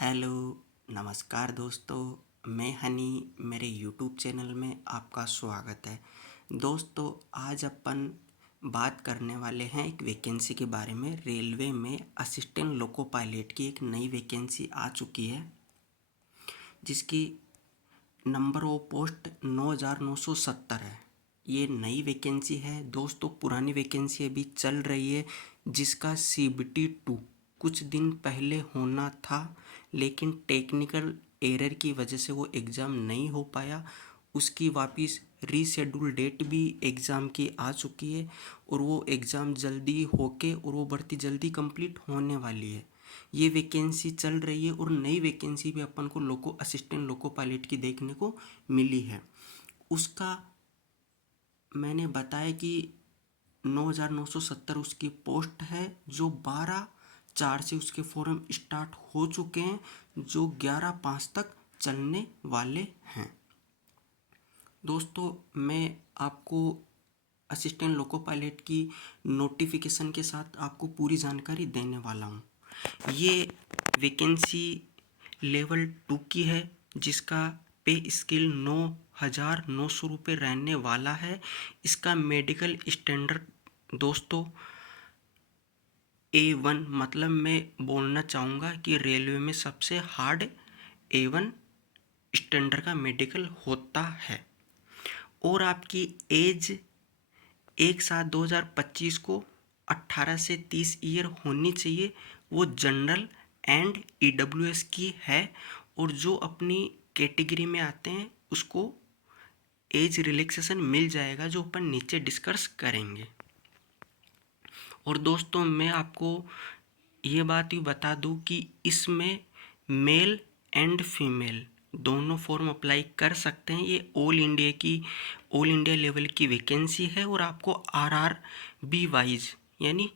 Hello, नमस्कार दोस्तों। मैं हनी, मेरे यूट्यूब चैनल में आपका स्वागत है। दोस्तों, आज अपन बात करने वाले हैं एक वैकेंसी के बारे में। रेलवे में असिस्टेंट लोको पायलट की एक नई वैकेंसी आ चुकी है, जिसकी नंबर ऑफ पोस्ट 9,970 है। ये नई वैकेंसी है दोस्तों, पुरानी वैकेंसी अभी चल रही है, जिसका CBT 2 कुछ दिन पहले होना था, लेकिन टेक्निकल एरर की वजह से वो एग्ज़ाम नहीं हो पाया। उसकी वापस रीशेड्यूल डेट भी एग्ज़ाम की आ चुकी है और वो एग्ज़ाम जल्दी होके और वो भर्ती जल्दी कंप्लीट होने वाली है। ये वैकेंसी चल रही है और नई वैकेंसी भी अपन को लोको असिस्टेंट लोको पायलट की देखने को मिली है। उसका मैंने बताया कि 9,970 उसकी पोस्ट है, जो 12/4 से उसके फॉर्म स्टार्ट हो चुके हैं, जो 11/5 तक चलने वाले हैं। दोस्तों, मैं आपको असिस्टेंट लोको पायलट की नोटिफिकेशन के साथ आपको पूरी जानकारी देने वाला हूँ। ये वैकेंसी लेवल 2 की है, जिसका पे स्केल 9,900 रुपये रहने वाला है। इसका मेडिकल स्टैंडर्ड दोस्तों A1, मतलब मैं बोलना चाहूँगा कि रेलवे में सबसे हार्ड A1 स्टैंडर्ड का मेडिकल होता है। और आपकी एज 1/7/2025 को 18 से 30 ईयर होनी चाहिए। वो जनरल एंड EWS की है, और जो अपनी कैटेगरी में आते हैं उसको एज रिलैक्सेशन मिल जाएगा, जो अपन नीचे डिस्कस करेंगे। और दोस्तों, मैं आपको ये बात भी बता दूं कि इसमें मेल एंड फीमेल दोनों फॉर्म अप्लाई कर सकते हैं। ये ऑल इंडिया लेवल की वैकेंसी है, और आपको RRB वाइज यानी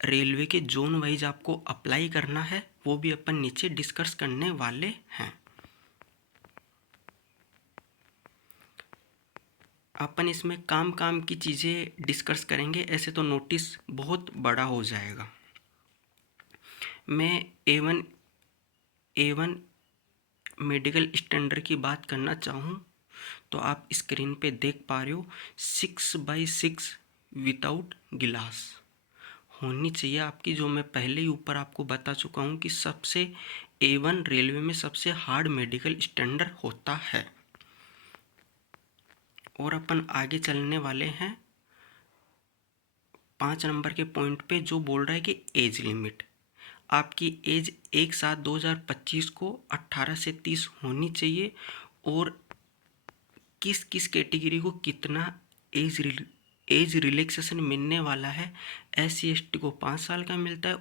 रेलवे के जोन वाइज आपको अप्लाई करना है। वो भी अपन नीचे डिस्कस करने वाले हैं। अपन इसमें काम की चीज़ें डिस्कस करेंगे, ऐसे तो नोटिस बहुत बड़ा हो जाएगा। मैं A1 मेडिकल स्टैंडर्ड की बात करना चाहूँ तो आप स्क्रीन पे देख पा रहे हो, 6/6 विदाउट गिलास होनी चाहिए आपकी, जो मैं पहले ही ऊपर आपको बता चुका हूँ कि सबसे A1 रेलवे में सबसे हार्ड मेडिकल स्टैंडर्ड होता है। और अपन आगे चलने वाले हैं 5 नंबर के पॉइंट पे, जो बोल रहा है कि एज लिमिट आपकी एज 1/7/2025 को 18 से 30 होनी चाहिए। और किस किस कैटेगरी को कितना एज रिलैक्सेशन मिलने वाला है। SC/ST को 5 साल का मिलता है।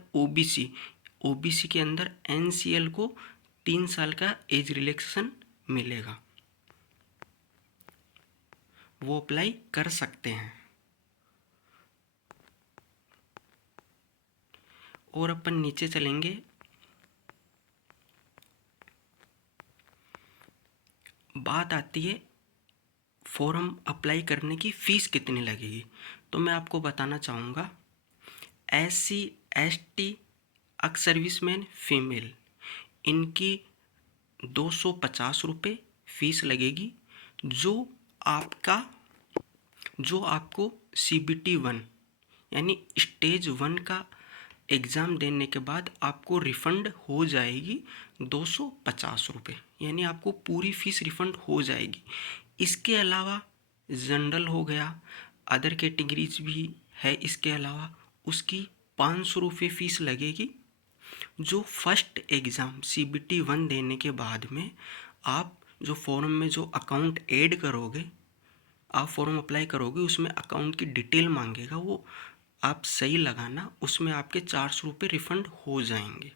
ओबीसी के अंदर NCL को 3 साल का एज रिलैक्सेशन मिलेगा, वो अप्लाई कर सकते हैं। और अपन नीचे चलेंगे, बात आती है फॉर्म अप्लाई करने की फ़ीस कितनी लगेगी। तो मैं आपको बताना चाहूँगा, SC/ST एक्स सर्विसमैन फीमेल, इनकी 250 रुपये फ़ीस लगेगी। जो आपको CBT 1 यानी स्टेज 1 का एग्ज़ाम देने के बाद आपको रिफ़ंड हो जाएगी 250 रुपये, यानी आपको पूरी फ़ीस रिफ़ंड हो जाएगी। इसके अलावा जनरल हो गया, अदर कैटेगरीज भी है, इसके अलावा उसकी 500 रुपये फ़ीस लगेगी। जो फर्स्ट एग्ज़ाम CBT 1 देने के बाद में आप जो फॉर्म में जो अकाउंट ऐड करोगे, आप फॉर्म अप्लाई करोगे, उसमें अकाउंट की डिटेल मांगेगा, वो आप सही लगाना, उसमें आपके 400 रुपये रिफ़ंड हो जाएंगे।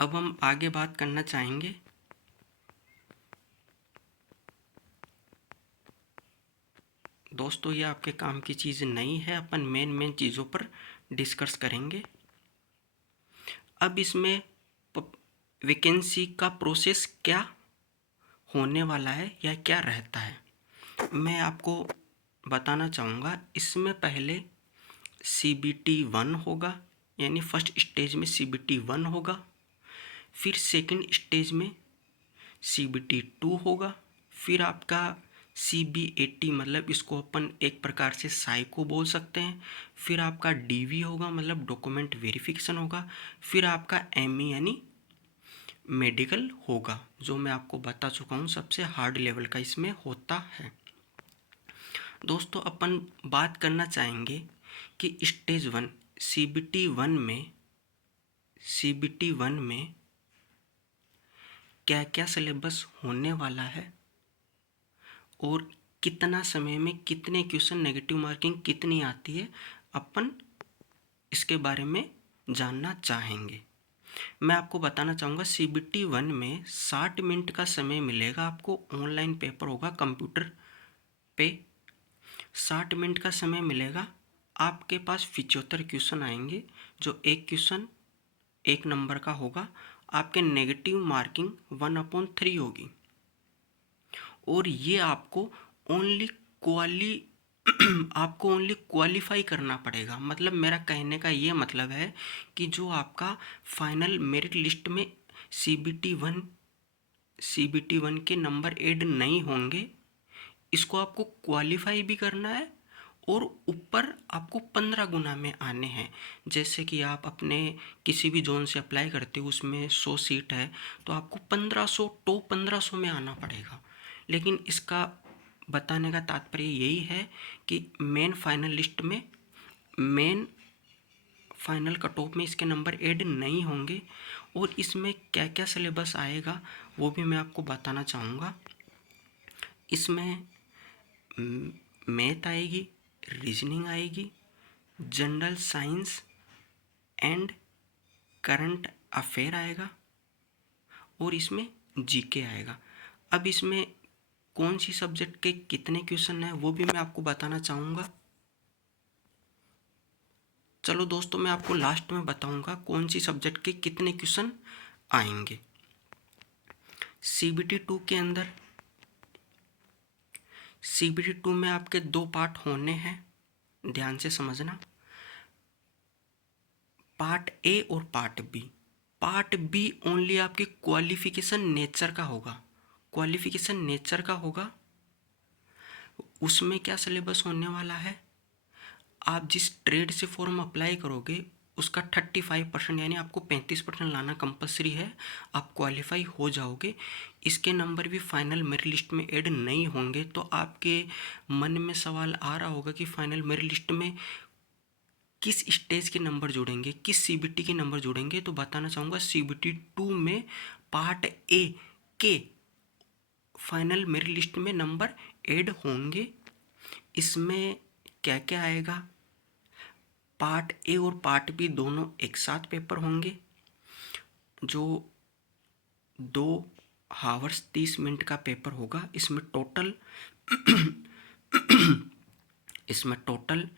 अब हम आगे बात करना चाहेंगे दोस्तों, ये आपके काम की चीज़ नहीं है, अपन मेन चीज़ों पर डिस्कस करेंगे। अब इसमें वैकेंसी का प्रोसेस क्या होने वाला है या क्या रहता है, मैं आपको बताना चाहूँगा। इसमें पहले CBT 1 होगा, यानी फर्स्ट स्टेज में CBT 1 होगा। फिर सेकंड स्टेज में CBT 2 होगा। फिर आपका CBAT मतलब इसको अपन एक प्रकार से साइको बोल सकते हैं। फिर आपका DV होगा मतलब डॉक्यूमेंट वेरिफिकेशन होगा। फिर आपका ME यानी मेडिकल होगा, जो मैं आपको बता चुका हूँ सबसे हार्ड लेवल का इसमें होता है। दोस्तों अपन बात करना चाहेंगे कि स्टेज 1 CBT 1 में क्या क्या सिलेबस होने वाला है और कितना समय में कितने क्वेश्चन, नेगेटिव मार्किंग कितनी आती है, अपन इसके बारे में जानना चाहेंगे। मैं आपको बताना चाहूँगा CBT 1 में 60 मिनट का समय मिलेगा आपको। ऑनलाइन पेपर होगा कंप्यूटर पे। 60 मिनट का समय मिलेगा। आपके पास 75 क्वेश्चन आएंगे, जो एक क्वेश्चन 1 नंबर का होगा। आपके नेगेटिव मार्किंग 1/3 होगी और ये आपको ओनली आपको ओनली क्वालिफाई करना पड़ेगा। मतलब मेरा कहने का ये मतलब है कि जो आपका फाइनल मेरिट लिस्ट में CBT 1 के नंबर ऐड नहीं होंगे, इसको आपको क्वालिफाई भी करना है और ऊपर आपको 15 गुना में आने हैं। जैसे कि आप अपने किसी भी जोन से अप्लाई करते हो, उसमें 100 सीट है तो आपको 1500 टॉप 1500 में आना पड़ेगा। लेकिन इसका बताने का तात्पर्य यही है कि मेन फाइनल कट ऑफ में इसके नंबर ऐड नहीं होंगे। और इसमें क्या क्या सिलेबस आएगा वो भी मैं आपको बताना चाहूँगा। इसमें मैथ आएगी, रीजनिंग आएगी, general science and current affair आएगा और इसमें जीके आएगा। अब इसमें कौन सी सब्जेक्ट के कितने क्वेश्चन हैं वो भी मैं आपको बताना चाहूँगा। चलो दोस्तों, मैं आपको लास्ट में बताऊँगा कौन सी सब्जेक्ट के कितने क्वेश्चन आएंगे। CBT 2 के अंदर CBT 2 में आपके 2 पार्ट होने हैं, ध्यान से समझना। पार्ट ए और part B. Part B only आपकी क्वालिफिकेशन नेचर का होगा। क्वालिफिकेशन नेचर का होगा। उसमें क्या सिलेबस होने वाला है, आप जिस ट्रेड से फॉर्म अप्लाई करोगे उसका 35% यानी आपको 35% लाना कंपलसरी है। आप क्वालिफाई हो जाओगे। इसके नंबर भी फाइनल मेरिट लिस्ट में ऐड नहीं होंगे। तो आपके मन में सवाल आ रहा होगा कि फाइनल मेरिट लिस्ट में किस स्टेज के नंबर जुड़ेंगे, किस CBT के नंबर जुड़ेंगे। तो बताना चाहूँगा CBT 2 में पार्ट ए के फाइनल मेरिट लिस्ट में नंबर ऐड होंगे। इसमें क्या क्या आएगा, पार्ट ए और पार्ट बी दोनों एक साथ पेपर होंगे, जो 2 आवर्स 30 मिनट का पेपर होगा। इसमें टोटल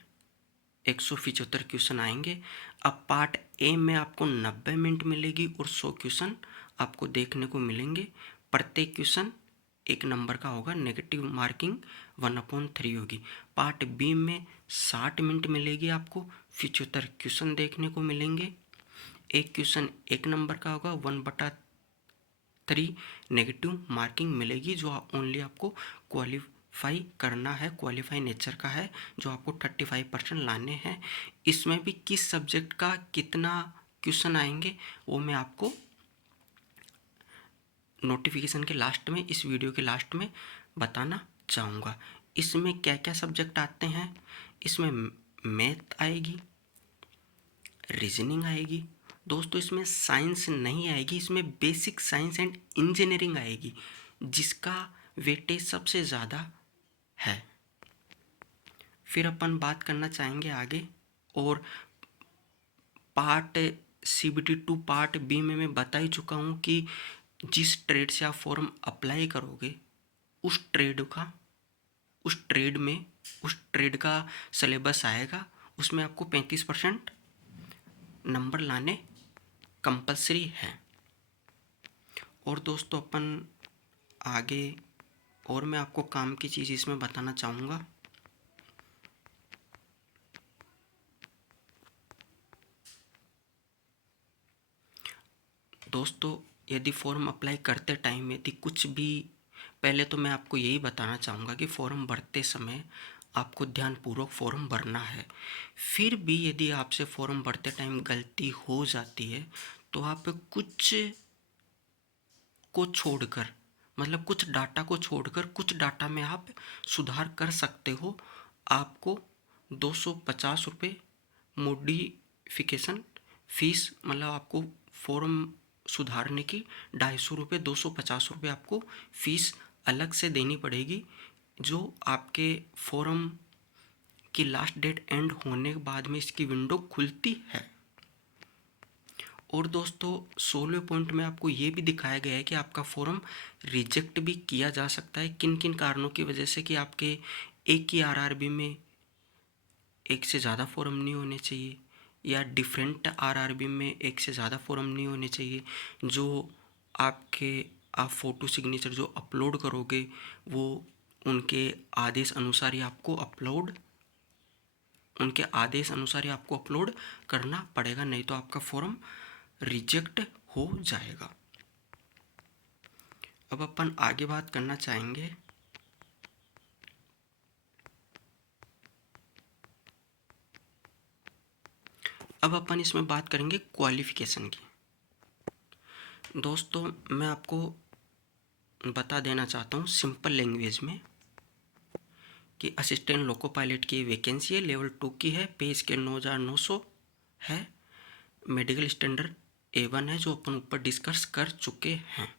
175 क्वेश्चन आएंगे। अब पार्ट ए में आपको 90 मिनट मिलेगी और 100 क्वेश्चन आपको देखने को मिलेंगे। प्रत्येक क्वेश्चन 1 नंबर का होगा, नेगेटिव मार्किंग 1/3 होगी। पार्ट बी में 60 मिनट मिलेगी, आपको 75 क्वेश्चन देखने को मिलेंगे। एक क्वेश्चन 1 नंबर का होगा, 1/3 नेगेटिव मार्किंग मिलेगी, जो ओनली आपको क्वालिफाई करना है, क्वालिफाई नेचर का है, जो आपको 35% लाने हैं। इसमें भी किस सब्जेक्ट का कितना क्वेश्चन आएंगे वो मैं आपको नोटिफिकेशन के लास्ट में, इस वीडियो के लास्ट में बताना चाहूँगा। इसमें क्या क्या सब्जेक्ट आते हैं, इसमें मैथ आएगी, रीजनिंग आएगी। दोस्तों इसमें साइंस नहीं आएगी, इसमें बेसिक साइंस एंड इंजीनियरिंग आएगी, जिसका वेटेज सबसे ज़्यादा है। फिर अपन बात करना चाहेंगे आगे। और पार्ट CBT 2 पार्ट बी में मैं बता ही चुका हूँ कि जिस ट्रेड से आप फॉर्म अप्लाई करोगे उस ट्रेड का सिलेबस आएगा। उसमें आपको 35% नंबर लाने कंपलसरी है। और दोस्तों अपन आगे और मैं आपको काम की चीज़ इसमें बताना चाहूँगा। दोस्तों, यदि फॉर्म अप्लाई करते टाइम यदि कुछ भी, पहले तो मैं आपको यही बताना चाहूँगा कि फॉर्म भरते समय आपको ध्यानपूर्वक फॉर्म भरना है। फिर भी यदि आपसे फॉर्म भरते टाइम गलती हो जाती है तो आप कुछ को छोड़कर, मतलब कुछ डाटा को छोड़कर कुछ डाटा में आप सुधार कर सकते हो। आपको 250 रुपये मॉडिफिकेशन फीस, मतलब आपको फॉर्म सुधारने की 250 रुपये, 250 रुपये आपको फीस अलग से देनी पड़ेगी, जो आपके फॉर्म की लास्ट डेट एंड होने के बाद में इसकी विंडो खुलती है। और दोस्तों, 16वें पॉइंट में आपको ये भी दिखाया गया है कि आपका फॉर्म रिजेक्ट भी किया जा सकता है किन किन कारणों की वजह से, कि आपके एक ही आरआरबी में एक से ज़्यादा फॉर्म नहीं होने चाहिए, या डिफरेंट आरआरबी में एक से ज़्यादा फॉर्म नहीं होने चाहिए। जो आप फ़ोटो सिग्नेचर जो अपलोड करोगे वो उनके आदेश अनुसार ही आपको अपलोड करना पड़ेगा, नहीं तो आपका फॉर्म रिजेक्ट हो जाएगा। अब अपन आगे बात करना चाहेंगे अब अपन इसमें बात करेंगे क्वालिफ़िकेशन की। दोस्तों, मैं आपको बता देना चाहता हूँ सिंपल लैंग्वेज में कि असिस्टेंट लोको पायलट की वैकेंसी है, लेवल 2 की है, पे स्केल 9,900 है, मेडिकल स्टैंडर्ड A1 है, जो अपन ऊपर डिस्कस कर चुके हैं।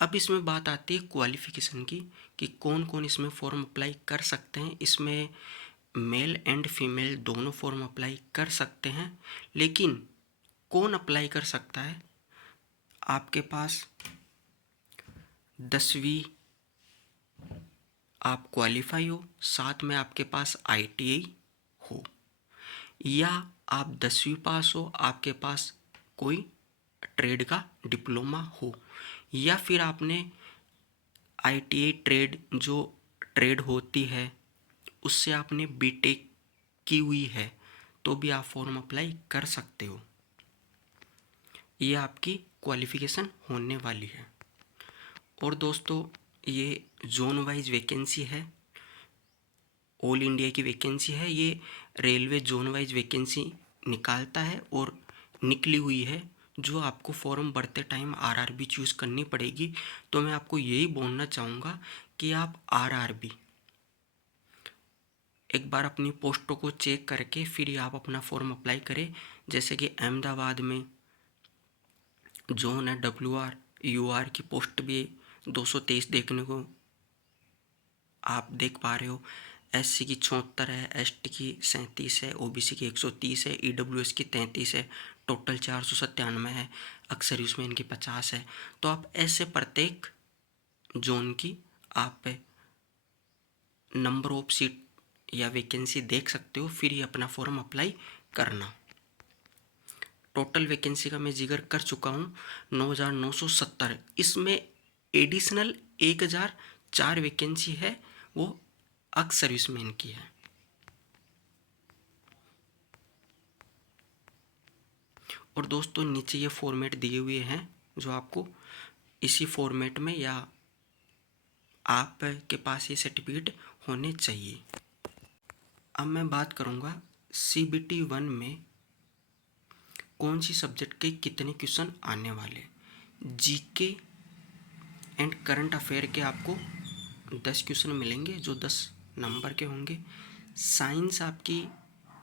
अब इसमें बात आती है क्वालिफ़िकेशन की कि कौन कौन इसमें फॉर्म अप्लाई कर सकते हैं। इसमें मेल एंड फीमेल दोनों फॉर्म अप्लाई कर सकते हैं, लेकिन कौन अप्लाई कर सकता है? आपके पास 10वीं आप क्वालिफाई हो, साथ में आपके पास ITI हो, या आप 10वीं पास हो, आपके पास कोई ट्रेड का डिप्लोमा हो, या फिर आपने ITI ट्रेड जो ट्रेड होती है उससे आपने बीटेक की हुई है, तो भी आप फॉर्म अप्लाई कर सकते हो। ये आपकी क्वालिफ़िकेशन होने वाली है। और दोस्तों, ये जोन वाइज वैकेंसी है, ऑल इंडिया की वैकेंसी है। ये रेलवे जोन वाइज वैकेंसी निकालता है और निकली हुई है, जो आपको फॉर्म भरते टाइम आरआरबी चूज़ करनी पड़ेगी। तो मैं आपको यही बोलना चाहूँगा कि आप आरआरबी एक बार अपनी पोस्टों को चेक करके फिर ही आप अपना फॉर्म अप्लाई करें। जैसे कि अहमदाबाद में जोन है WR UR की पोस्ट भी 223 देखने को आप देख पा रहे हो। SC की 76 है, ST की 37 है, OBC की 130 है, EWS की 33 है, टोटल 497 है, अक्सर उसमें इनकी 50 है। तो आप ऐसे प्रत्येक जोन की आप नंबर ऑफ सीट या वैकेंसी देख सकते हो, फिर ही अपना फॉर्म अप्लाई करना। टोटल वैकेंसी का मैं जिक्र कर चुका हूँ 9,970। इसमें एडिशनल 1,004 वैकेंसी है, वो एक्स सर्विसमैन की है। और दोस्तों, नीचे ये फॉर्मेट दिए हुए हैं, जो आपको इसी फॉर्मेट में या आपके पास ये सर्टिफिकेट होने चाहिए। अब मैं बात करूँगा CBT 1 में कौन सी सब्जेक्ट के कितने क्वेश्चन आने वाले। GK एंड करंट अफेयर के आपको 10 क्वेश्चन मिलेंगे, जो 10 नंबर के होंगे। साइंस आपकी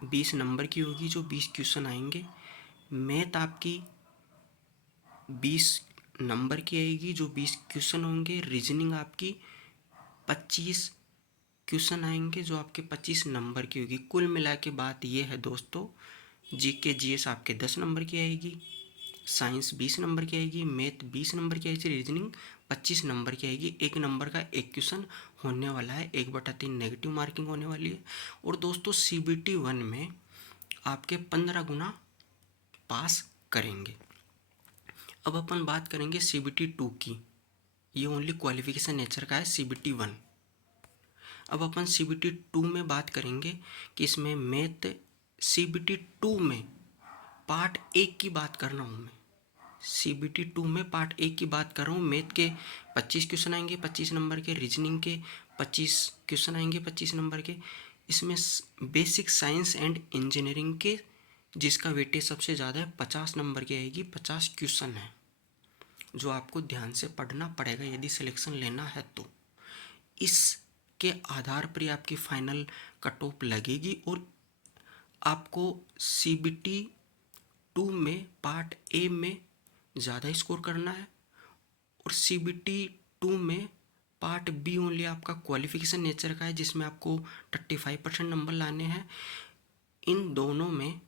20 नंबर की होगी, जो 20 क्वेश्चन आएंगे। मैथ आपकी 20 नंबर की आएगी, जो 20 क्वेश्चन होंगे। रीजनिंग आपकी 25 क्वेश्चन आएंगे, जो आपके 25 नंबर की होगी। कुल मिला के बात ये है दोस्तों, GK GS आपके 10 नंबर की आएगी, साइंस 20 नंबर की आएगी, मैथ 20 नंबर की आएगी, रीजनिंग 25 नंबर की आएगी। एक नंबर का एक क्वेश्चन होने वाला है, 1/3 नेगेटिव मार्किंग होने वाली है। और दोस्तों, CBT 1 में आपके 15 गुना पास करेंगे। अब अपन बात करेंगे CBT 2 की। ये ओनली क्वालिफिकेशन नेचर का है CBT 1। अब अपन CBT 2 में बात करेंगे कि इसमें मैथ CBT 2 में पार्ट 1 की बात कर रहा हूँ मैं। CBT 2 में पार्ट 1 की बात कर रहा हूँ। मैथ के 25 क्वेश्चन आएंगे 25 नंबर के, रीजनिंग के 25 क्वेश्चन आएंगे 25 नंबर के। इसमें बेसिक साइंस एंड इंजीनियरिंग के जिसका वेटेज सबसे ज़्यादा है 50 नंबर की आएगी, 50 क्वेश्चन है जो आपको ध्यान से पढ़ना पड़ेगा यदि सिलेक्शन लेना है तो। इसके आधार पर ही आपकी फाइनल कट ऑफ लगेगी और आपको CBT 2 में पार्ट ए में ज़्यादा स्कोर करना है और CBT 2 में पार्ट बी ओनली आपका क्वालिफिकेशन नेचर का है जिसमें आपको 35% नंबर लाने हैं। इन दोनों में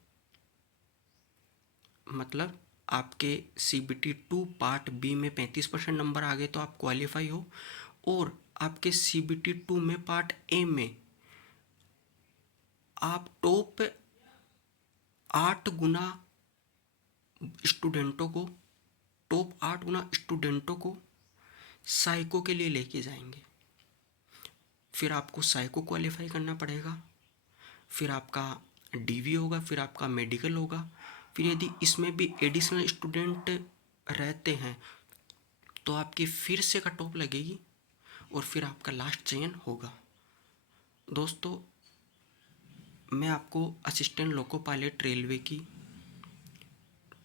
मतलब आपके CBT 2 पार्ट बी में 35% नंबर आ गए तो आप क्वालिफाई हो, और आपके CBT 2 में पार्ट ए में आप टॉप 8 गुना स्टूडेंटों को साइको के लिए लेके जाएंगे। फिर आपको साइको क्वालिफाई करना पड़ेगा, फिर आपका DV होगा, फिर आपका मेडिकल होगा, फिर यदि इसमें भी एडिशनल स्टूडेंट रहते हैं तो आपकी फिर से कट ऑफ लगेगी और फिर आपका लास्ट चयन होगा। दोस्तों, मैं आपको असिस्टेंट लोको पायलट रेलवे की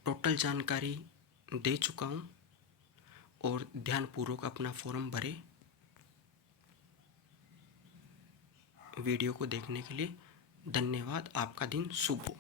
टोटल जानकारी दे चुका हूँ और ध्यानपूर्वक अपना फॉर्म भरें। वीडियो को देखने के लिए धन्यवाद। आपका दिन शुभ हो।